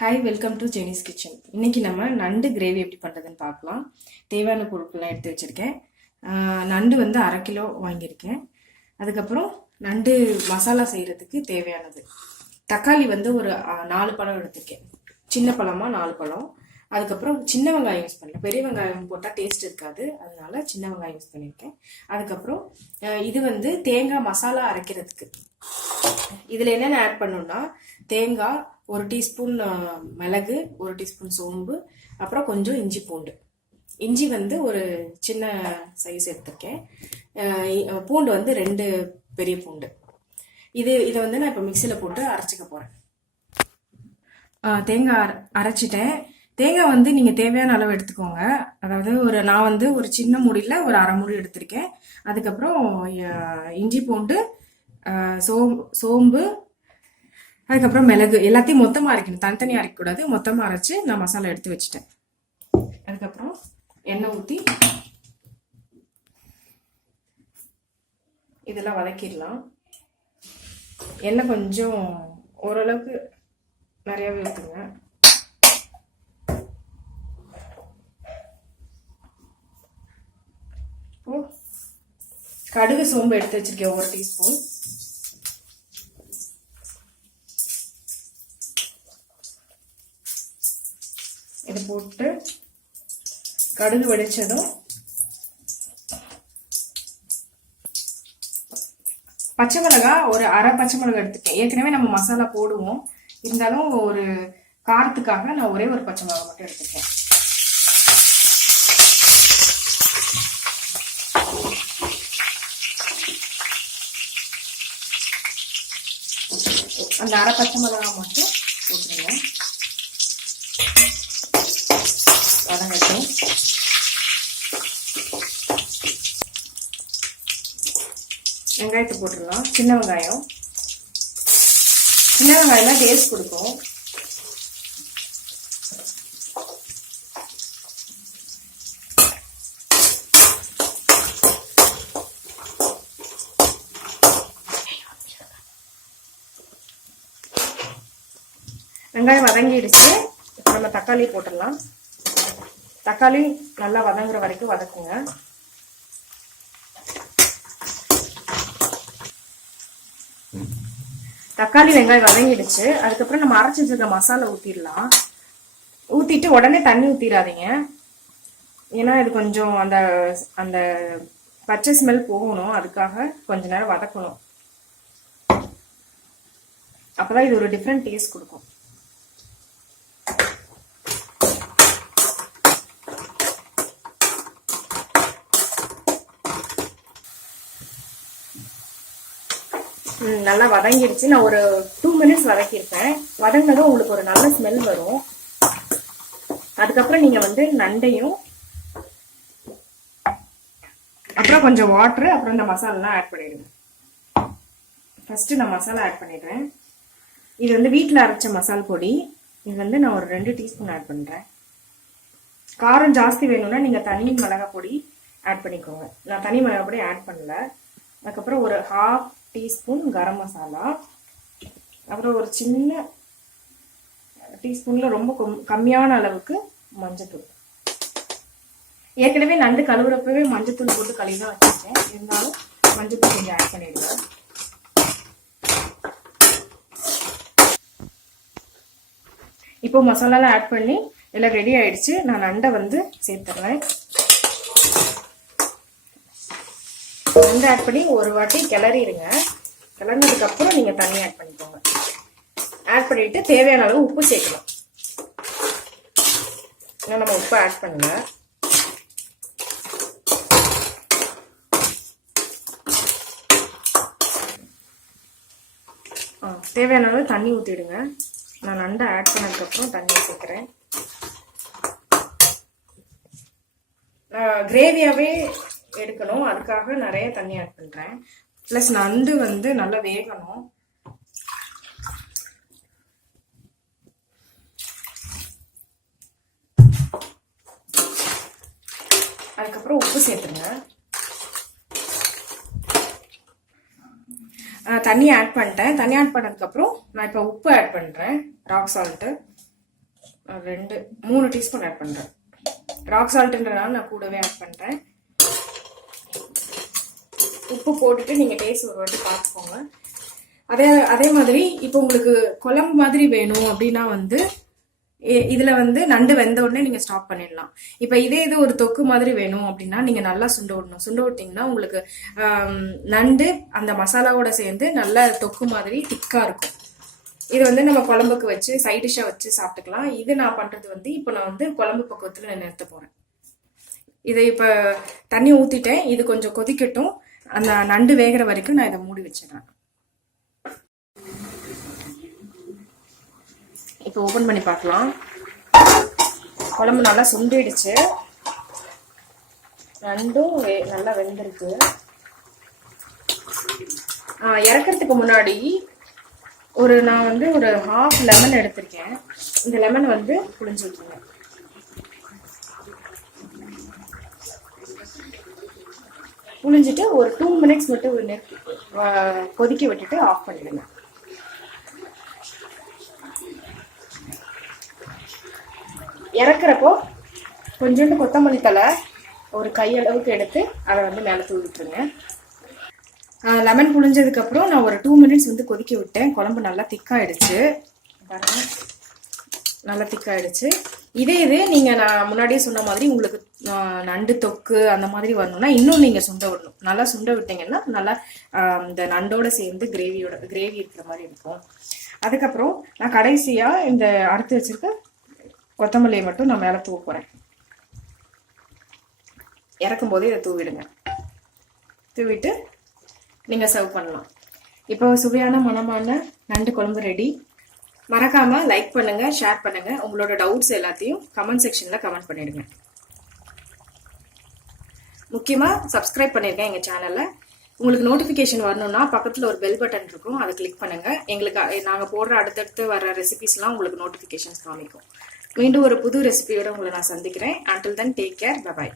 Hi, welcome to Jeni's kitchen. இன்னைக்கு நம்ம நண்டு கிரேவி எப்படி பண்ணுறதுன்னு பார்க்கலாம். தேவையான பொருட்கள்லாம் எடுத்து வச்சுருக்கேன். நண்டு வந்து 1/2 கிலோ வாங்கியிருக்கேன். அதுக்கப்புறம் நண்டு மசாலா செய்கிறதுக்கு தேவையானது தக்காளி வந்து ஒரு 4 பழம் எடுத்திருக்கேன். சின்ன பழமாக 4 பழம். அதுக்கப்புறம் சின்ன வெங்காயம் யூஸ் பண்ணல, பெரிய வெங்காயம் போட்டால் டேஸ்ட் இருக்காது, அதனால சின்ன வெங்காயம் யூஸ் பண்ணியிருக்கேன். அதுக்கப்புறம் இது வந்து தேங்காய் மசாலா அரைக்கிறதுக்கு. இதில் என்னென்ன ஆட் பண்ணணும்னா தேங்காய், 1 டீஸ்பூன் மிளகு, 1 டீஸ்பூன் சோம்பு, அப்புறம் கொஞ்சம் இஞ்சி பூண்டு. இஞ்சி வந்து ஒரு சின்ன சைஸ் எடுத்திருக்கேன். பூண்டு வந்து 2 பெரிய பூண்டு. இதை வந்து நான் இப்போ மிக்சியில் போட்டு அரைச்சிக்க போகிறேன். தேங்காய் அரைச்சிட்டேன். தேங்காய் வந்து நீங்கள் தேவையான அளவு எடுத்துக்கோங்க. அதாவது நான் வந்து ஒரு சின்ன மூடியில் ஒரு 1/2 மூடி எடுத்திருக்கேன். அதுக்கப்புறம் இஞ்சி பூண்டு, சோம்பு, அதுக்கப்புறம் மிளகு எல்லாத்தையும் மொத்தமாக அரைக்கணும், தனித்தனியாக அரைக்கக்கூடாது. மொத்தமாக அரைச்சி நான் மசாலா எடுத்து வச்சுட்டேன். அதுக்கப்புறம் எண்ணெய் ஊற்றி இதெல்லாம் வதக்கிடலாம். எண்ணெய் கொஞ்சம் ஓரளவுக்கு நிறையாவே ஊற்றுங்க. கடுகு, சோம்பு எடுத்து வச்சிருக்கேன் 1 டீஸ்பூன். இது போட்டு கடுகு வெடிச்சதும் பச்சை மிளகாய் ஒரு 1/2 பச்சை மிளகாய் எடுத்துக்கேன். ஏற்கனவே நம்ம மசாலா போடுவோம், இருந்தாலும் ஒரு காரத்துக்காக நான் ஒரே ஒரு பச்சை மிளகாய் மட்டும் எடுத்துக்கேன். அந்த 1/2 பச்சை மிளகாய் மட்டும் போட்டுருங்க. வதங்கட்டும். வெங்காயத்தை போட்டுடலாம். சின்ன வெங்காயம் தான் டேஸ்ட் கொடுக்கும். வெங்காயம் வதங்கிடுச்சு. இப்போ நம்ம தக்காளி போட்டுடலாம். தக்காளி நல்லா வதங்குற வரைக்கும் வதக்குங்க. தக்காளி வெங்காயம் வதங்கிடுச்சு. அதுக்கப்புறம் நம்ம அரைச்சி வச்சிருக்க மசாலா ஊற்றிடலாம். ஊற்றிட்டு உடனே தண்ணி ஊற்றிடாதீங்க, ஏன்னா இது கொஞ்சம் அந்த அந்த பச்சை ஸ்மெல் போகணும். அதுக்காக கொஞ்ச நேரம் வதக்கணும். அப்போதான் இது ஒரு டிஃப்ரெண்ட் டேஸ்ட் கொடுக்கும். நல்லா வதங்கிடுச்சு. நான் ஒரு 2 மினிட்ஸ் வதக்கியிருப்பேன். வதங்கினதும் உங்களுக்கு ஒரு நல்ல ஸ்மெல் வரும். அதுக்கப்புறம் நீங்க வந்து நண்டையும், அப்புறம் கொஞ்சம் வாட்டர், அப்புறம் இந்த மசாலாலாம் ஆட் பண்ணிடுங்க. ஃபர்ஸ்ட் நான் மசாலா ஆட் பண்ணிடுறேன். இது வந்து வீட்டில் அரைச்ச மசால் பொடி. இது வந்து நான் ஒரு 2 டீஸ்பூன் ஆட் பண்றேன். காரம் ஜாஸ்தி வேணும்னா நீங்க தனி மிளகாய் பொடி ஆட் பண்ணிக்கோங்க. நான் தனி மிளகாய் பொடி ஆட் பண்ணல. அதுக்கப்புறம் ஒரு 1/2 டீஸ்பூன் கரம் மசாலா, அப்புறம் ஒரு சின்ன டீஸ்பூன்ல ரொம்ப கம்மியான அளவுக்கு மஞ்சத்தூள். ஏற்கனவே நண்டு கழுவுறப்பவே மஞ்சத்தூள் போட்டு கழுவி தான் வச்சிருக்கேன், இருந்தாலும் மஞ்சத்தூள் கொஞ்சம் ஆட் பண்ணிடுவேன். இப்போ மசாலாலாம் ஆட் பண்ணி எல்லாம் ரெடி ஆயிடுச்சு. நான் நண்டை வந்து சேர்த்துறேன். நண்டு ஆட் பண்ணி ஒரு வாட்டி கிளறிடுங்க. கிளறினதுக்கு அப்புறம் நீங்க தண்ணி ஆட் பண்ணிக்கோங்க. ஆட் பண்ணிட்டு தேவையான அளவு உப்பு சேர்க்கணும். நம்ம உப்பு ஆட் பண்ணல. தேவையான அளவு தண்ணி ஊற்றிடுங்க. நான் நண்டை ஆட் பண்ணதுக்கு அப்புறம் தண்ணி சேர்க்கிறேன். கிரேவியாவே எடுக்கணும், அதுக்காக நிறைய தண்ணி ஆட் பண்றேன். பிளஸ் நண்டு வந்து நல்லா வேகணும். அதுக்கப்புறம் உப்பு சேர்த்துருங்க. தண்ணி ஆட் பண்ணிட்டேன். தண்ணி ஆட் பண்ணதுக்கப்புறம் நான் இப்போ உப்பு ஆட் பண்ணுறேன், ராக் சால்ட்டு. 3 டீஸ்பூன் ஆட் பண்ணுறேன். ராக் சால்ட்டுன்றதுனால நான் கூடவே ஆட் பண்ணுறேன். உப்பு போட்டுட்டு நீங்கள் டேஸ்ட் ஒரு வாட்டி பார்த்துக்கோங்க. அதே மாதிரி இப்போ உங்களுக்கு குழம்பு மாதிரி வேணும் அப்படின்னா வந்து இதில் வந்து நண்டு வெந்த உடனே நீங்கள் ஸ்டாப் பண்ணிடலாம். இப்போ இது ஒரு தொக்கு மாதிரி வேணும் அப்படின்னா நீங்கள் நல்லா சுண்ட விடணும். சுண்ட விட்டிங்கன்னா உங்களுக்கு நண்டு அந்த மசாலாவோட சேர்ந்து நல்ல தொக்கு மாதிரி திக்காக இருக்கும். இது வந்து நம்ம குழம்புக்கு வச்சு சைட் டிஷ்ஷாக வச்சு சாப்பிட்டுக்கலாம். இது நான் பண்ணுறது வந்து இப்போ நான் வந்து குழம்பு பக்குவத்தில் நான் நிறுத்த போகிறேன். இதை இப்போ தண்ணி ஊற்றிட்டேன். இது கொஞ்சம் கொதிக்கட்டும். அந்த நண்டு வேகிற வரைக்கும் நான் இதை மூடி வச்சிடறேன். இப்போ ஓப்பன் பண்ணி பார்க்கலாம். குழம்பு நல்லா சுண்டிடுச்சு. நண்டும் நல்லா வெந்திருக்கு. இறக்கிறதுக்கு முன்னாடி நான் வந்து ஒரு ஹாஃப் லெமன் எடுத்திருக்கேன். இந்த லெமன் வந்து புளிஞ்சு விட்டுருங்க. புளிஞ்சிட்டு ஒரு 2 மினிட்ஸ் மட்டும் கொதிக்க விட்டுட்டு ஆஃப் பண்ணிடுங்க. இறக்குறப்போ கொஞ்சோண்டு கொத்தமல்லி தழை ஒரு கையளவுக்கு எடுத்து அதை வந்து மேலே தூவி விட்டுருங்க. லெமன் புளிஞ்சதுக்கப்புறம் நான் ஒரு 2 மினிட்ஸ் வந்து கொதிக்க விட்டேன். குழம்பு நல்லா திக்காயிடுச்சு. பாருங்க, நல்லா திக்காயிடுச்சு. இதே நீங்கள் நான் முன்னாடியே சொன்ன மாதிரி உங்களுக்கு நண்டு தொக்கு அந்த மாதிரி வரணும்னா இன்னும் நீங்கள் சுண்ட விடணும். நல்லா சுண்ட விட்டீங்கன்னா நல்லா இந்த நண்டோட சேர்ந்து கிரேவி இருக்கிற மாதிரி இருக்கும். அதுக்கப்புறம் நான் கடைசியாக இந்த அறுத்து வச்சிருக்க கொத்தமல்லியை மட்டும் நான் மேலே தூவ போகிறேன். இறக்கும் போதே இதை தூவிடுங்க. தூவிட்டு நீங்கள் சர்வ் பண்ணலாம். இப்போ சுவையான மணமான நண்டு குழம்பு ரெடி. மறக்காம லைக் பண்ணுங்க, ஷேர் பண்ணுங்க. உங்களோட டவுட்ஸ் எல்லாத்தையும் கமெண்ட் செக்ஷன்ல கமெண்ட் பண்ணிடுங்க. முக்கியமா சப்ஸ்கிரைப் பண்ணிருக்கேன் எங்க சேனல்ல. உங்களுக்கு நோட்டிபிகேஷன் வரணும்னா பக்கத்துல ஒரு பெல் பட்டன் இருக்கும், அதை கிளிக் பண்ணுங்க. எங்களுக்கு நாங்க போடுற அடுத்தடுத்து வர ரெசிபிஸ் எல்லாம் உங்களுக்கு நோட்டிபிகேஷன்ஸ் காமிக்கும். மீண்டும் ஒரு புது ரெசிபியோட உங்களை நான் சந்திக்கிறேன். Until then, take care. Bye bye.